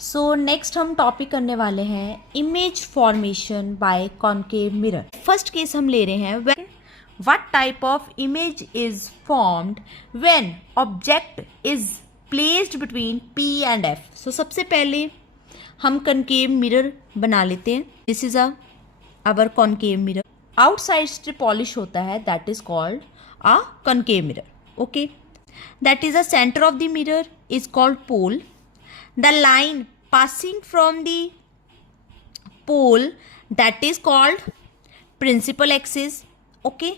So next हम topic करने वाले हैं image formation by concave mirror. First case हम ले रहे हैं what type of image is formed when object is placed between P and F। So सबसे पहले हम कॉनकेव मिरर बना लेते हैं। This is our concave mirror. Outside से पॉलिश होता है, that is called a concave mirror. Okay, that is the centre of the mirror is called pole. The line passing from the pole, that is called principal axis. Okay,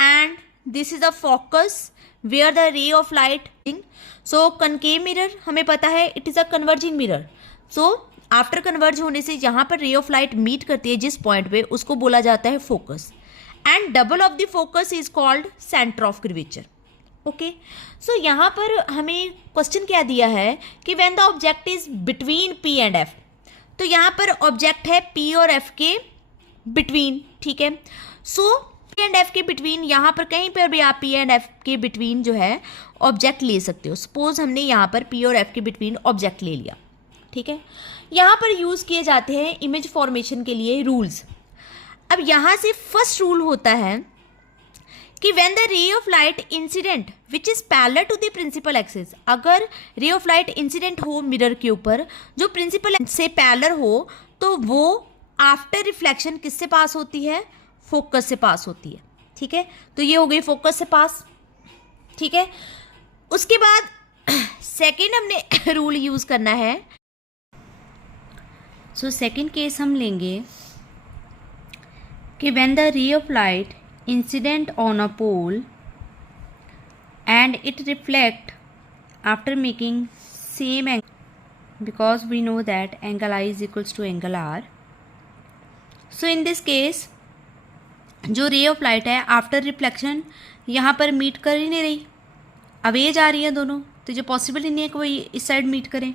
and this is the focus where the ray of light. So concave mirror हमें पता है it is a converging mirror. So after converge होने से जहाँ पर ray of light meet करती है जिस point पे, उसको बोला जाता है focus. And double of the focus is called center of curvature. Okay, so यहाँ पर हमें क्वेश्चन क्या दिया है कि when the object is between P and F. तो यहाँ पर ऑब्जेक्ट है P और F के बिटवीन. ठीक है, सो P एंड F के बिटवीन, यहाँ पर कहीं पर भी आप P एंड F के बिटवीन जो है ऑब्जेक्ट ले सकते हो. सपोज हमने यहाँ पर P और F के बिटवीन ऑब्जेक्ट ले लिया. ठीक है, यहाँ पर यूज़ किए जाते हैं इमेज फॉर्मेशन के लिए रूल्स. अब यहाँ से फर्स्ट रूल होता है कि when the ray of light incident which is parallel to the principal axis, अगर ray of light incident हो मिरर के ऊपर जो प्रिंसिपल से पैरेलल हो, तो वो आफ्टर रिफ्लेक्शन किससे पास होती है? फोकस से पास होती है. ठीक है, तो ये हो गई फोकस से पास. ठीक है, उसके बाद सेकेंड हमने रूल यूज करना है. सो सेकेंड केस हम लेंगे कि when the ray of light incident on a pole and it reflect after making same angle, because we know that angle I is equals to angle R. So in this case जो ray of light है after reflection यहाँ पर meet कर ही नहीं रही, away जा रही है दोनों, तो जो पॉसिबल ही नहीं है कि वो इस साइड मीट करें.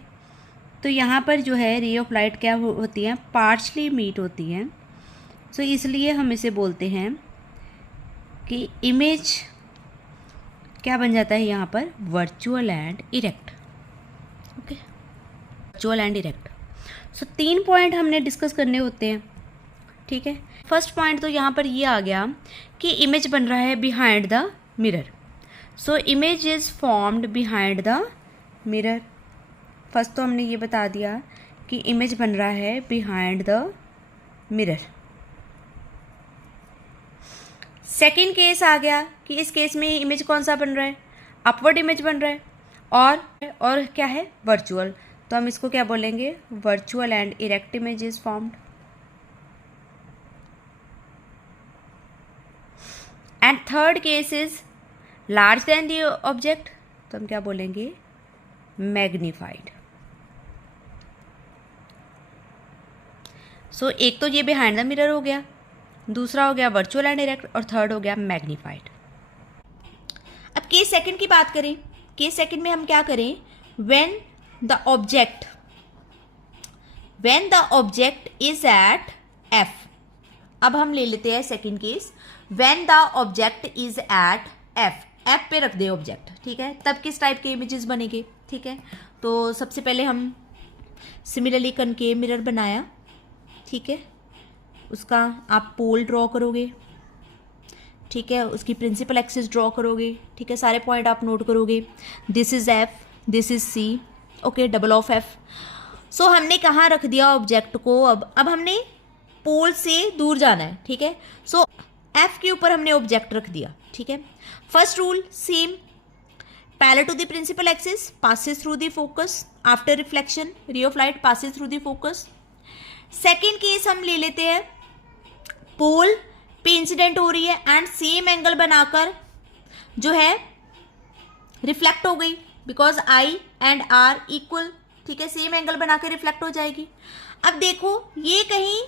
तो यहाँ पर जो है रे ऑफ लाइट क्या होती है? पार्शली मीट होती है. सो इसलिए हम इसे बोलते हैं कि इमेज क्या बन जाता है यहाँ पर? Virtual and erect. Okay, virtual and erect. So 3 point हमने डिस्कस करने होते हैं. ठीक है, फर्स्ट पॉइंट तो यहाँ पर ये आ गया कि इमेज बन रहा है behind the mirror. So image is formed behind the mirror. First तो हमने ये बता दिया कि इमेज बन रहा है behind the mirror. Second case आ गया कि इस केस में इमेज कौन सा बन रहा है? अपवर्ड इमेज बन रहा है और क्या है? वर्चुअल. तो हम इसको क्या बोलेंगे? Virtual and erect image is formed. And third case is large than the object, तो हम क्या बोलेंगे? मैग्नीफाइड. सो एक तो ये बिहाइंड द मिरर हो गया, दूसरा हो गया वर्चुअल एंड इरेक्ट, और थर्ड हो गया मैग्नीफाइड. अब केस सेकंड की बात करें. केस सेकंड में हम क्या करें? When the object is at F. अब हम ले लेते हैं second case. When the object is at F पे रख दे ऑब्जेक्ट. ठीक है, तब किस टाइप के इमेजेस बनेंगे? ठीक है, तो सबसे पहले हम सिमिलरली कनकेव मिरर बनाया. ठीक है, उसका आप पोल ड्रॉ करोगे. ठीक है, उसकी प्रिंसिपल एक्सिस ड्रॉ करोगे. ठीक है, सारे पॉइंट आप नोट करोगे. This is F, this is C. Okay, double of F. सो हमने कहाँ रख दिया ऑब्जेक्ट को? अब हमने पोल से दूर जाना है. ठीक है, सो F के ऊपर हमने ऑब्जेक्ट रख दिया. ठीक है, first rule same, parallel to the principal axis, passes through the focus, after reflection ray of light passes through the focus. Second case हम ले लेते हैं, पोल पे इंसिडेंट हो रही है एंड सेम एंगल बनाकर जो है रिफ्लेक्ट हो गई, because I and R equal. ठीक है, सेम एंगल बना के रिफ्लेक्ट हो जाएगी. अब देखो, ये कहीं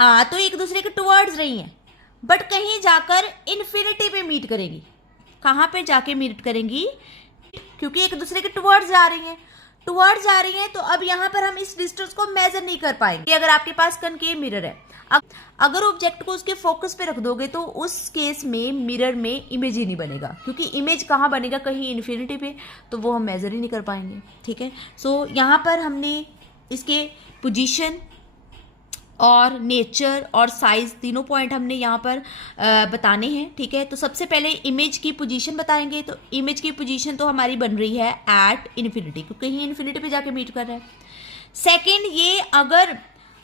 आ तो एक दूसरे के टुवर्ड्स रही हैं, बट कहीं जाकर इन्फिनिटी पे मीट करेंगी. कहाँ पे जाके मीट करेंगी? क्योंकि एक दूसरे के टुवर्ड्स जा रही हैं. टुवर्ड्स जा रही है, तो अब यहाँ पर हम इस डिस्टेंस को मेजर नहीं कर पाएंगे। अगर आपके पास कनकेव मिरर है, अगर ऑब्जेक्ट को उसके फोकस पे रख दोगे तो उस केस में मिरर में इमेज ही नहीं बनेगा, क्योंकि इमेज कहाँ बनेगा, कहीं इन्फिनिटी पे, तो वो हम मेजर ही नहीं कर पाएंगे। ठीक है, सो यहाँ पर हमने इसके पोजीशन और नेचर और साइज तीनों पॉइंट हमने यहाँ पर बताने हैं। ठीक है, तो सबसे पहले इमेज की पोजीशन बताएंगे। तो इमेज की पोजीशन तो हमारी बन रही है एट इन्फिनिटी, क्योंकि कहीं इन्फिनिटी पे जाके मीट कर रहा है। सेकेंड, ये अगर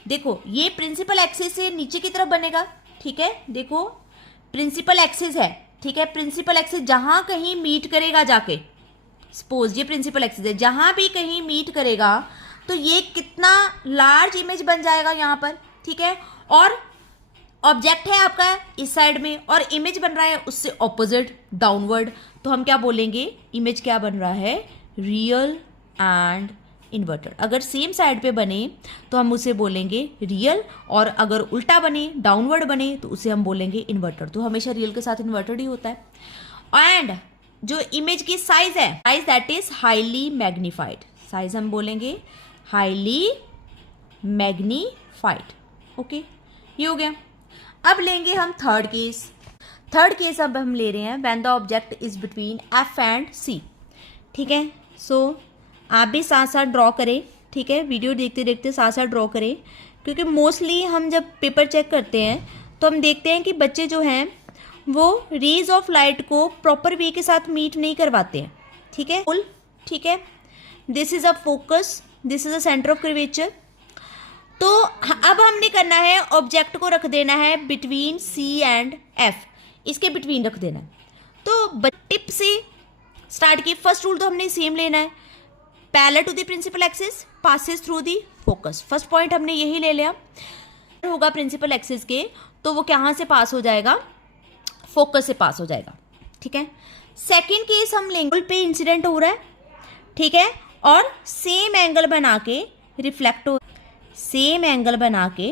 देखो ये प्रिंसिपल एक्सिस से नीचे की तरफ बनेगा। ठीक है, देखो प्रिंसिपल एक्सिस है। ठीक है, प्रिंसिपल एक्सिस जहां कहीं मीट करेगा जाके, सपोज ये प्रिंसिपल एक्सिस है, जहां भी कहीं मीट करेगा तो ये कितना लार्ज इमेज बन जाएगा यहाँ पर। ठीक है, और ऑब्जेक्ट है आपका इस साइड में और इमेज बन रहा है उससे ऑपोजिट डाउनवर्ड, तो हम क्या बोलेंगे, इमेज क्या बन रहा है, रियल एंड इन्वर्टेड। अगर सेम साइड पे बने तो हम उसे बोलेंगे रियल, और अगर उल्टा बने, डाउनवर्ड बने, तो उसे हम बोलेंगे इन्वर्टेड। तो हमेशा रियल के साथ इन्वर्टेड ही होता है। एंड जो इमेज की साइज है, size that is highly magnified, size हम बोलेंगे हाईली मैग्नीफाइड। ओके, ये हो गया। अब लेंगे हम थर्ड केस। थर्ड केस अब हम ले रहे हैं when the object is between F and C. ठीक है, सो आप भी साथ साथ ड्रॉ करें। ठीक है, वीडियो देखते देखते साथ साथ ड्रॉ करें, क्योंकि मोस्टली हम जब पेपर चेक करते हैं तो हम देखते हैं कि बच्चे जो हैं वो रेज ऑफ लाइट को प्रॉपर वे के साथ मीट नहीं करवाते हैं। ठीक है, ठीक है, this is a focus, this is a centre of curvature. तो अब हमने करना है, ऑब्जेक्ट को रख देना है बिटवीन सी एंड एफ, इसके बिटवीन रख देना है। तो टिप से स्टार्ट किए, फर्स्ट रूल तो हमने सेम लेना है, parallel to the principal axis passes through the focus. First point हमने यही ले लिया, होगा प्रिंसिपल एक्सिस के तो वो कहाँ से पास हो जाएगा, फोकस से पास हो जाएगा। ठीक है, सेकेंड केस हम लेंगे पे इंसिडेंट हो रहा है। ठीक है, और सेम एंगल बना के रिफ्लेक्ट हो, सेम एंगल बना के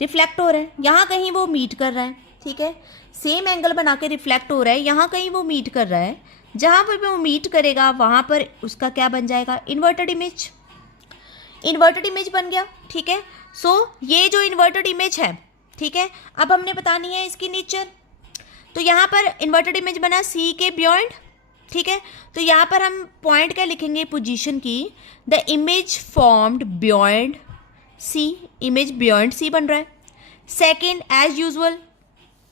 रिफ्लेक्ट हो रहा है, यहाँ कहीं वो मीट कर रहा है। ठीक है, सेम एंगल बना के रिफ्लेक्ट हो रहा है, यहाँ कहीं वो मीट कर रहा है, जहाँ पर वो मीट करेगा वहाँ पर उसका क्या बन जाएगा, इन्वर्टेड इमेज, इन्वर्टेड इमेज बन गया। ठीक है, सो ये जो इन्वर्टेड इमेज है, ठीक है, अब हमने बतानी है इसकी नेचर। तो यहाँ पर इन्वर्टेड इमेज बना सी के बियॉन्ड। ठीक है, तो यहाँ पर हम पॉइंट क्या लिखेंगे, पोजीशन की, the image formed beyond C, image beyond C बन रहा है। Second, as usual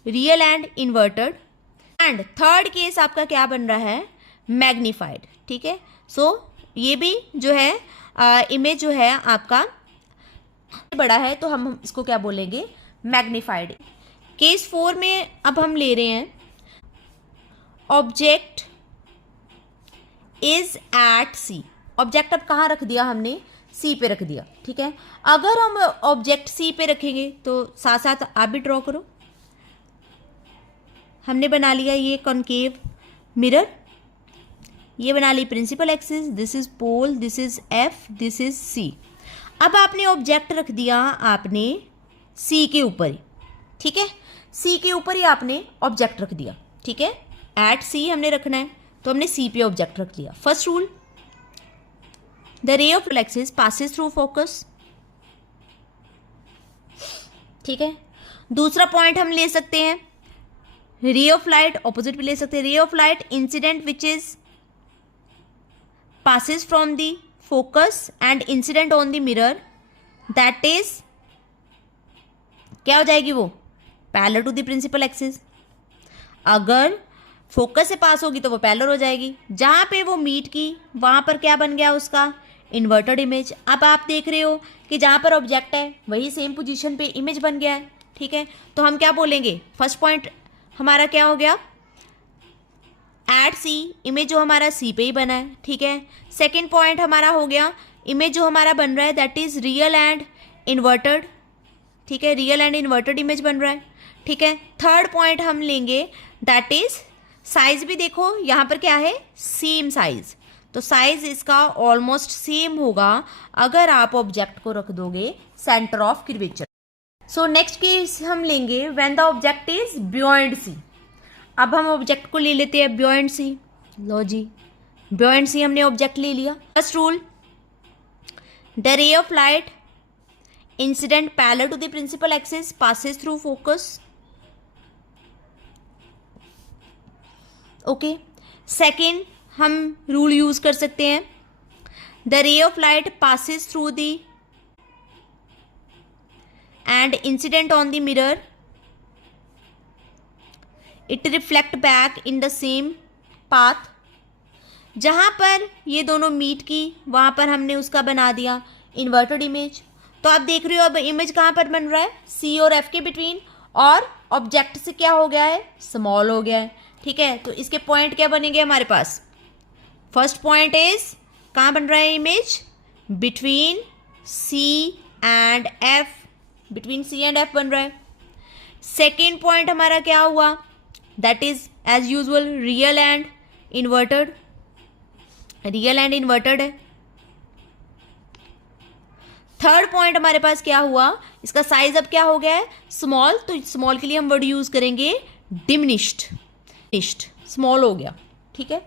real and inverted. And third case आपका क्या बन रहा है, मैग्नीफाइड। ठीक है, सो ये भी जो है इमेज जो है आपका बड़ा है, तो हम इसको क्या बोलेंगे, मैग्नीफाइड। केस 4 में अब हम ले रहे हैं, object is at C. Object अब कहाँ रख दिया हमने, सी पे रख दिया। ठीक है, अगर हम ऑब्जेक्ट सी पे रखेंगे तो साथ साथ आप भी ड्रॉ करो। हमने बना लिया ये कॉनकेव मिरर, ये बना ली principal axis, this is pole, this is F, this is C. अब आपने ऑब्जेक्ट रख दिया आपने सी के ऊपर ही। ठीक है, सी के ऊपर ही आपने ऑब्जेक्ट रख दिया। ठीक है, एट सी हमने रखना है, तो हमने सी पे ऑब्जेक्ट रख दिया। First rule, the ray of axis passes through focus. ठीक है, दूसरा पॉइंट हम ले सकते हैं, रे ऑफ लाइट ऑपोजिट भी ले सकते हैं, रे of light incident which is passes from the focus and incident on the mirror, that is क्या हो जाएगी वो, parallel to the principal axis. अगर फोकस से पास होगी तो वो पैरेलल हो जाएगी, जहाँ पे वो मीट की वहाँ पर क्या बन गया उसका, इन्वर्टेड इमेज। अब आप देख रहे हो कि जहाँ पर ऑब्जेक्ट है वही सेम पोजीशन पे इमेज बन गया है। ठीक है, तो हम क्या बोलेंगे, फर्स्ट पॉइंट हमारा क्या हो गया, एट सी, इमेज जो हमारा सी पे ही बना है। ठीक है, सेकेंड पॉइंट हमारा हो गया, इमेज जो हमारा बन रहा है that is real and inverted. ठीक है, रियल एंड इन्वर्टेड इमेज बन रहा है। ठीक है, थर्ड पॉइंट हम लेंगे दैट इज साइज भी देखो यहाँ पर क्या है, सेम साइज, तो साइज इसका ऑलमोस्ट सेम होगा अगर आप ऑब्जेक्ट को रख दोगे centre of curvature. So next case हम लेंगे when the object is beyond C. अब हम ऑब्जेक्ट को ले लेते हैं बियॉन्ड सी। लो जी, बियॉन्ड सी हमने ऑब्जेक्ट ले लिया। First rule, the ray of light incident parallel to the principal axis passes through focus. Okay. Second हम रूल यूज कर सकते हैं. The ray of light passes through the and incident on the mirror, it reflect back in the same path. जहाँ पर ये दोनों meet की वहाँ पर हमने उसका बना दिया इन्वर्टेड इमेज. तो आप देख रहे हो अब इमेज कहाँ पर बन रहा है, सी और एफ के बिटवीन, और ऑब्जेक्ट से क्या हो गया है, स्मॉल हो गया है. ठीक है, तो इसके पॉइंट क्या बनेंगे हमारे पास. फर्स्ट पॉइंट इज कहाँ बन रहा है image, between C and F, between C and F बन रहा है. सेकेंड पॉइंट हमारा क्या हुआ, that is as usual real and inverted. Real and inverted है. थर्ड पॉइंट हमारे पास क्या हुआ, इसका साइज अब क्या हो गया है, स्मॉल. तो स्मॉल के लिए हम वर्ड यूज करेंगे डिमिनिश्ड. स्मॉल हो गया. ठीक है.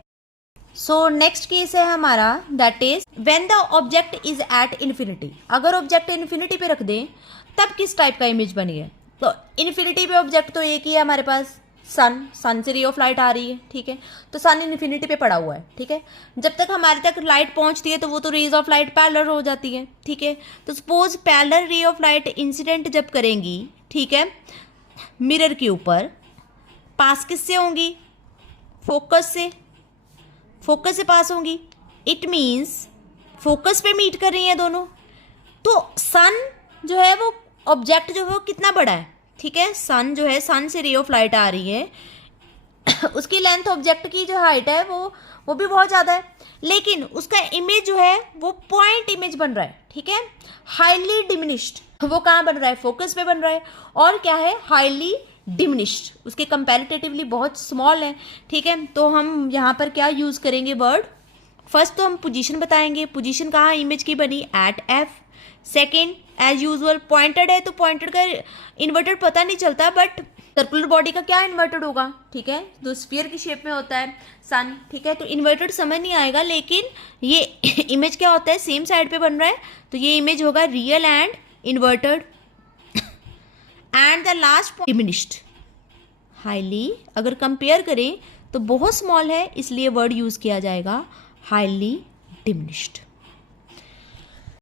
सो नेक्स्ट केस है हमारा, that is when the object is at infinity. अगर ऑब्जेक्ट इन्फिनिटी पे रख दें तब किस टाइप का इमेज बनेगा. तो इन्फिनिटी पे ऑब्जेक्ट तो एक ही है हमारे पास, सन से रे ऑफ लाइट आ रही है. ठीक है, तो सन इन्फिनिटी पे पड़ा हुआ है. ठीक है, जब तक हमारे तक लाइट पहुंचती है तो वो तो रेज ऑफ लाइट पैरेलल हो जाती है. ठीक है, तो सपोज पैरेलल रे ऑफ लाइट इंसिडेंट जब करेंगी, ठीक है, मिरर के ऊपर, पास किससे होंगी, फोकस से. फोकस से पास होंगी. इट मीन्स फोकस पे मीट कर रही हैं दोनों. तो सन जो है वो ऑब्जेक्ट जो है वो कितना बड़ा है. ठीक है, सन जो है, सन से रे ऑफ लाइट आ रही है उसकी लेंथ ऑब्जेक्ट की जो हाइट है वो भी बहुत ज़्यादा है, लेकिन उसका इमेज जो है वो पॉइंट इमेज बन रहा है. ठीक है, हाईली डिमिनिश्ड. वो कहाँ बन रहा है, फोकस पे बन रहा है. और क्या है, हाईली डिमिनिश्ड, उसके कंपैरेटिवली बहुत स्मॉल है. ठीक है, तो हम यहाँ पर क्या यूज़ करेंगे वर्ड. फर्स्ट तो हम पोजीशन बताएंगे. पोजीशन कहाँ इमेज की बनी, at F. Second as usual pointed है, तो पॉइंटेड का इन्वर्टेड पता नहीं चलता, बट सर्कुलर बॉडी का क्या इन्वर्टेड होगा. ठीक है, तो स्फीयर की शेप में होता है सन. ठीक है, तो इन्वर्टेड समझ नहीं आएगा, लेकिन ये इमेज क्या होता है, सेम साइड पे बन रहा है, तो ये इमेज होगा real and inverted. And the last point diminished, highly. अगर कंपेयर करें तो बहुत स्मॉल है, इसलिए वर्ड यूज किया जाएगा हाईली डिमिनिश्ड.